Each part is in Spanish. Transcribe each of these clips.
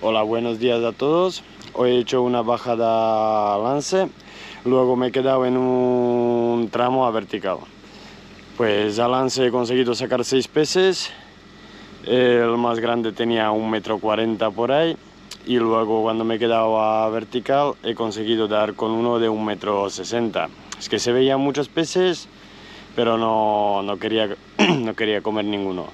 Hola, buenos días a todos. Hoy he hecho una bajada a lance, luego me he quedado en un tramo a vertical. Pues a lance he conseguido sacar 6 peces, el más grande tenía 1,40 m por ahí, y luego cuando me he quedado a vertical he conseguido dar con uno de 1,60 m. Es que se veían muchos peces, pero no quería, no quería comer ninguno.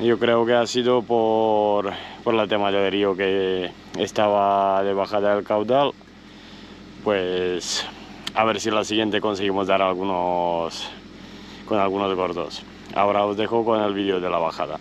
Yo creo que ha sido por la tema del río que estaba de bajada del caudal. Pues a ver si la siguiente conseguimos dar algunos con algunos gordos. Ahora os dejo con el vídeo de la bajada.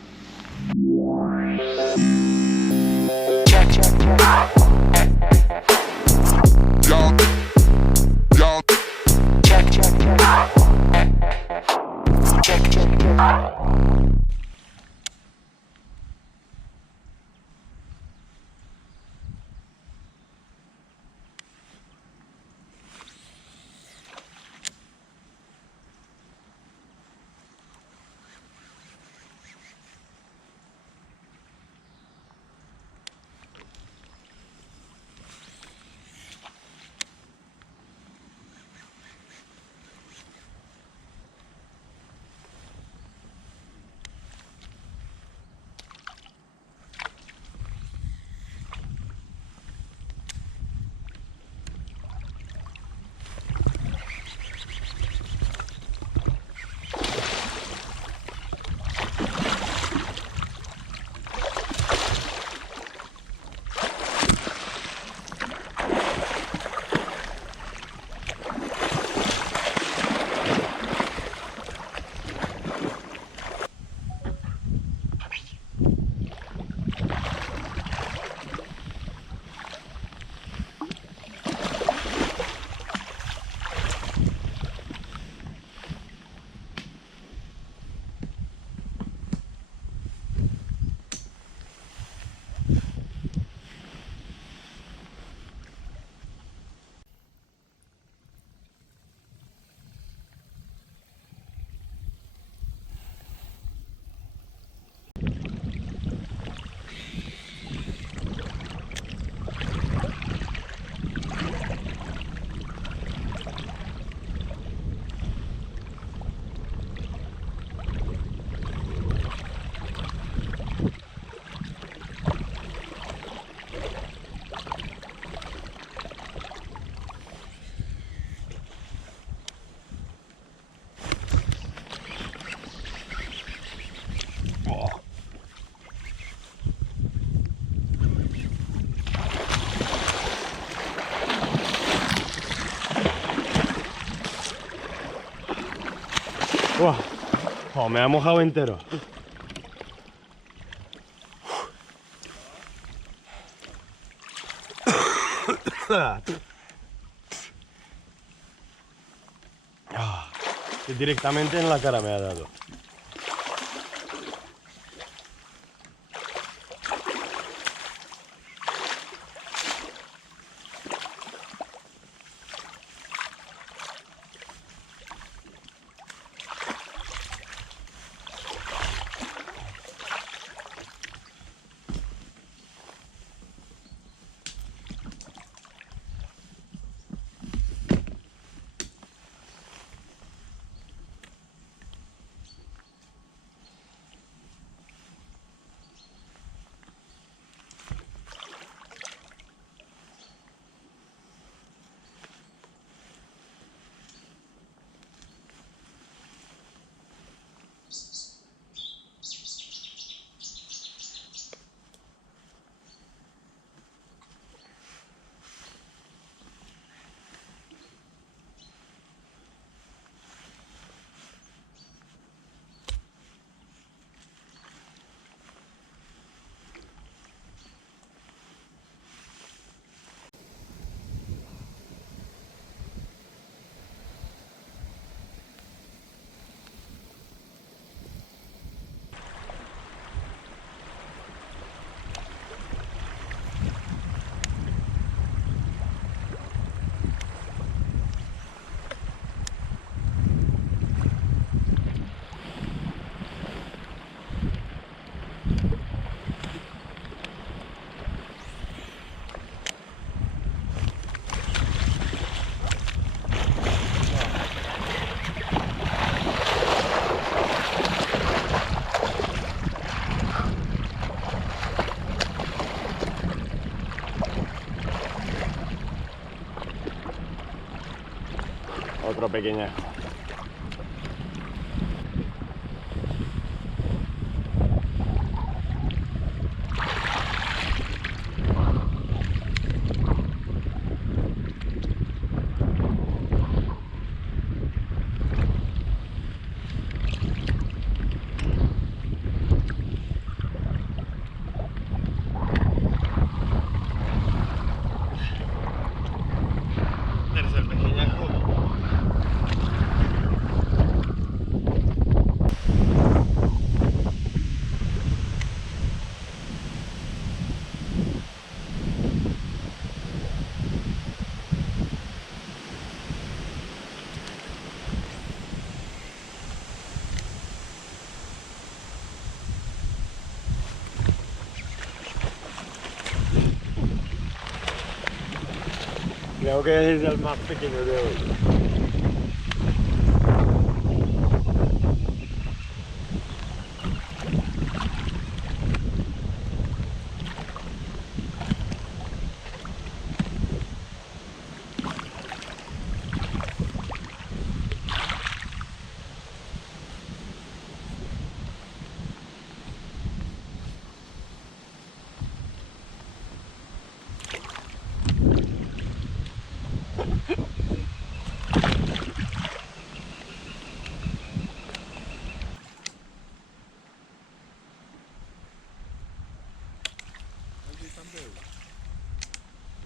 Oh, me ha mojado entero. Directamente en la cara me ha dado. otro pequeñajo. Tercer pequeñajo. Creo que es el más pequeño de hoy.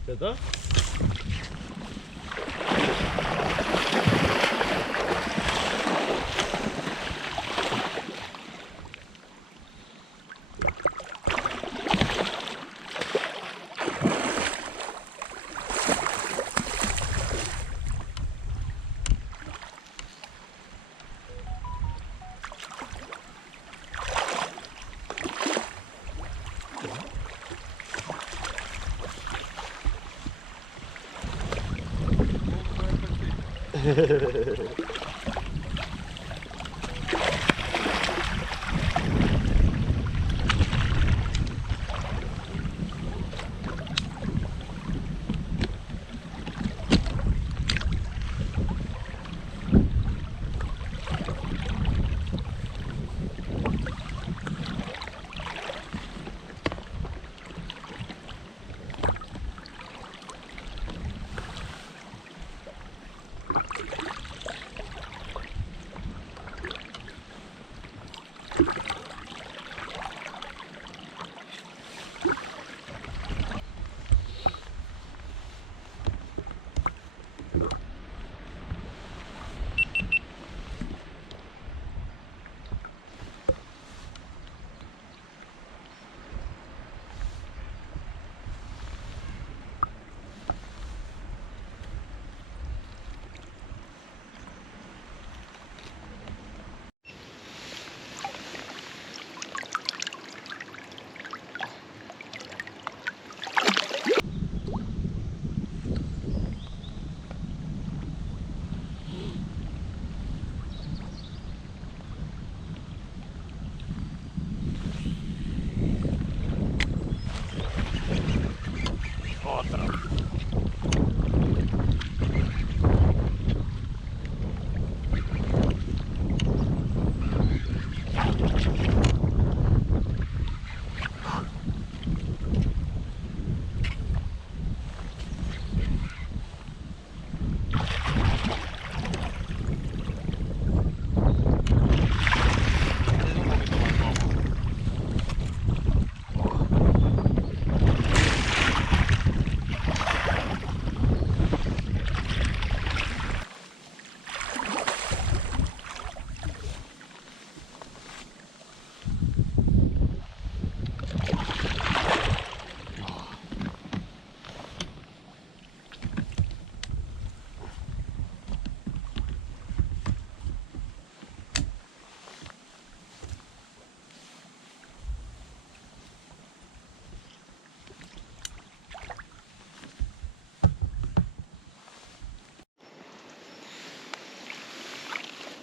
¿Ya está?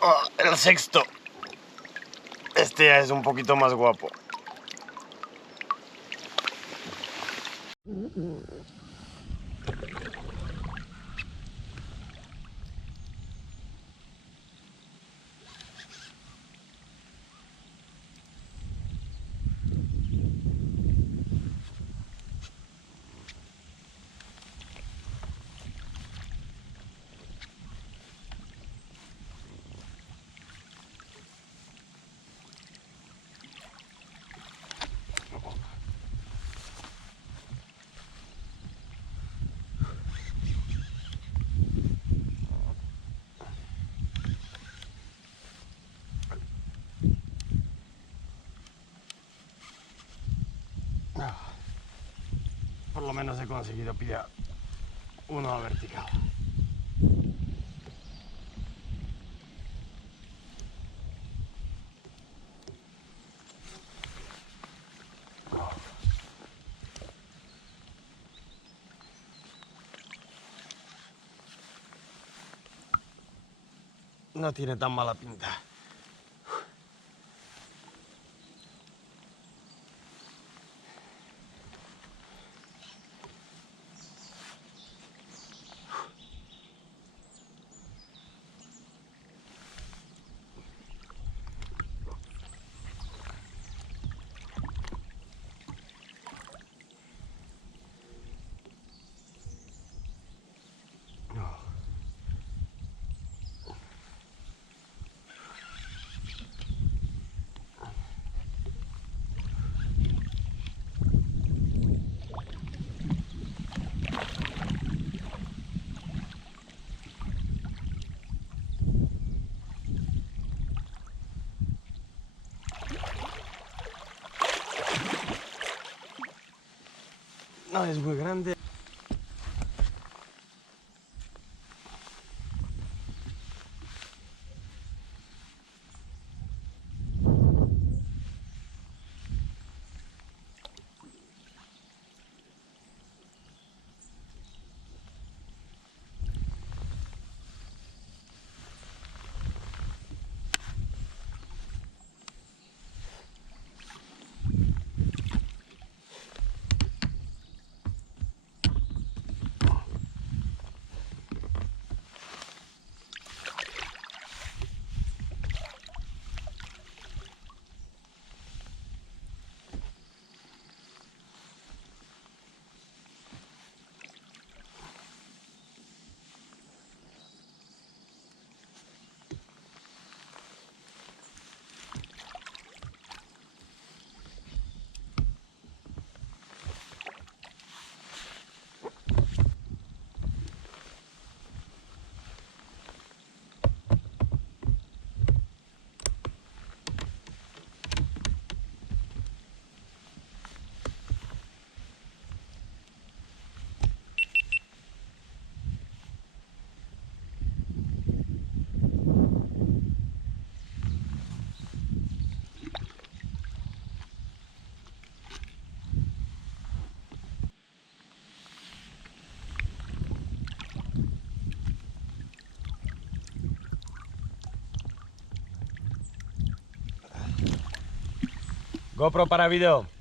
Oh, el sexto. Este ya es un poquito más guapo. por lo menos he conseguido pillar uno a vertical. No tiene tan mala pinta. No es muy grande. GoPro para vídeo.